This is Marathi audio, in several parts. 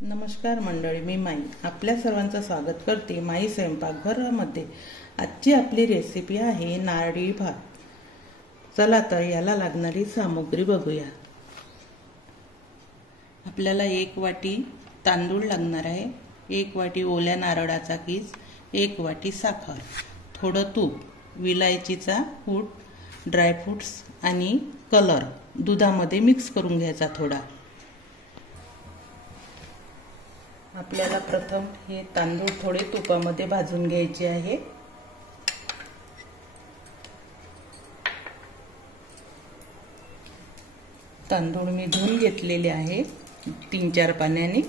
नमस्कार मंडळी, मी माई आपल्या सर्वांचं स्वागत करते माई स्वयंपाकघरामध्ये। आजची आपली रेसिपी आहे नारळी भात। चला तर याला लागणारी सामग्री बघूया। आपल्याला 1 वाटी तांदूळ लागणार आहे, 1 वाटी ओल्या नारळाचा कीस, 1 वाटी साखर, थोडं तूप, विलायचीचा कूट, ड्रायफ्रुट्स आणि कलर दुधामध्ये मिक्स करून घ्यायचा थोडा। आपल्याला प्रथम हे तांदूळ थोडे तुपामध्ये भाजून घ्यायचे आहे। तांदूळ मी धुवून घेतलेले आहे 3-4 पाण्याने।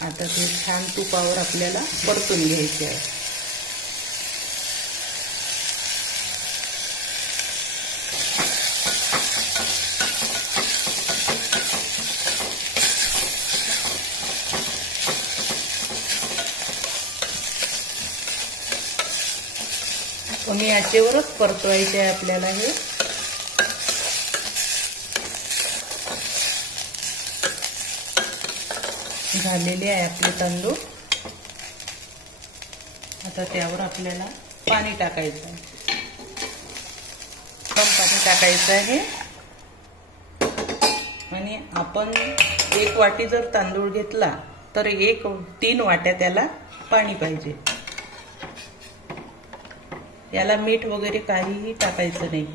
आता ते छान तुपावर आपल्याला परतून घ्यायचे आहे। कमी आचेवरच परतवायचे आहे आपल्याला हे। झालेले आहे आपले तांदूळ। आता त्यावर आपल्याला पाणी टाकायचं आहे, कम पाणी टाकायचं आहे। आणि आपण 1 वाटी जर तांदूळ घेतला तर 3 वाट्या त्याला पाणी पाहिजे। याला मीठ वगैरे काहीही टाकायचं नाही।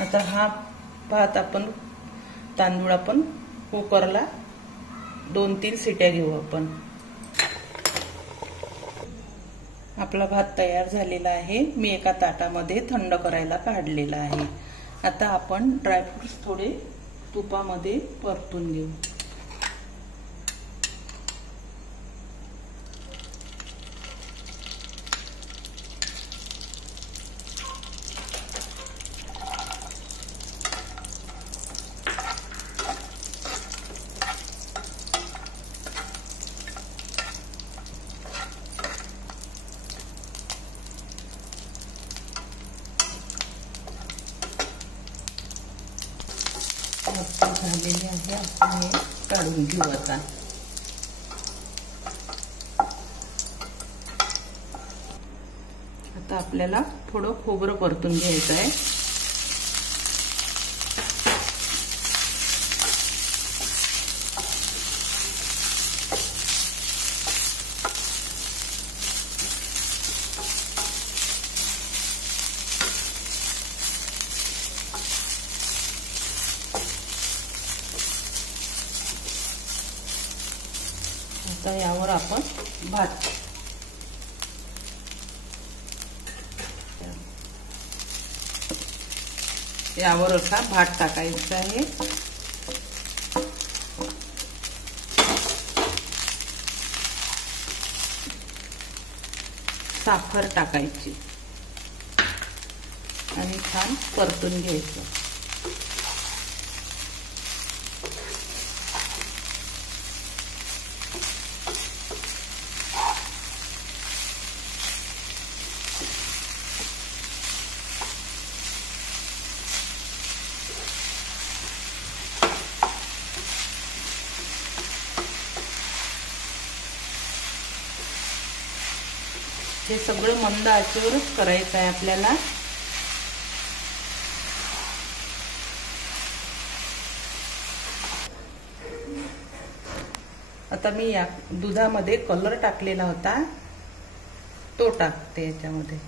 आता हा भात तांदूळ आपण कुकरला 2-3 शिट्या घेऊ आपण। आपला भात तयार झालेला आहे। मी एका ताटामध्ये थंड करायला काढलेला आहे। आता आपण ड्रायफ्रुट्स थोडे तुपामध्ये परतून घेऊ। झालेले आहे, आपण हे काढून घेऊ। आता आपल्याला थोडं खोबरं परतून घ्यायचं आहे। आता यावर आपण भात यावर असा भात टाकायचा आहे। साखर टाकायची आणि छान परतून घ्यायचं। हे सगळं मंद आचेवरच करायचं आहे आपल्याला। आता मी या दुधामध्ये कलर टाकलेला होता, तो टाकते याच्यामध्ये।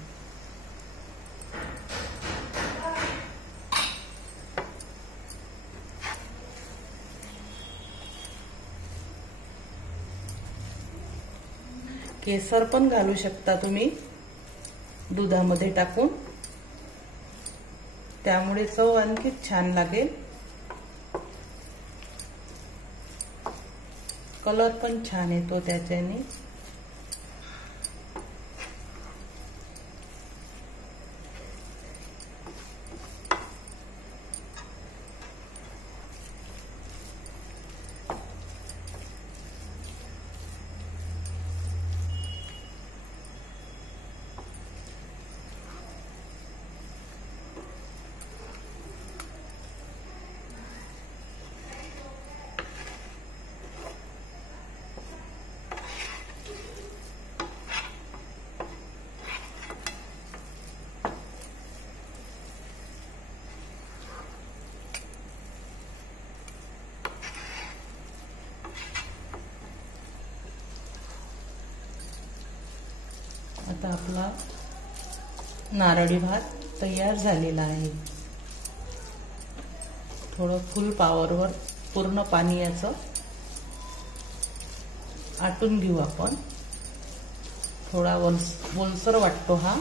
केसर पण घालू शकता तुम्ही दुधामध्ये टाकून, त्यामुळे चव आणखी छान लागेल। कलर पण छान येतो त्याच्याने। आता आपला नारळी भात तयार झालेला आहे. थोडं फुल पॉवरवर पूर्ण पाणी याचं आटून घेऊ आपण. थोडा ओलसर वाटतो हा.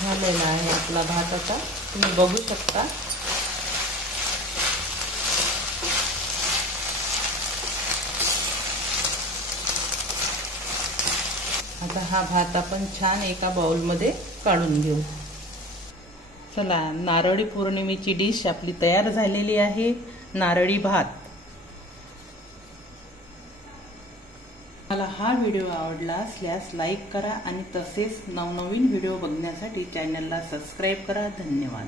झालेला आहे आपला भात. आता तुम्ही बघू शकता. आता हा भात आपण छान एका बाउलमध्ये काढून घेऊ. चला, नारळी पौर्णिमेची डिश आपली तयार झालेली आहे, नारळी भात. मला हा व्हिडिओ आवडला असल्यास लाईक करा आणि तसेच नवनवीन व्हिडिओ बघण्यासाठी चॅनलला सबस्क्राईब करा. धन्यवाद.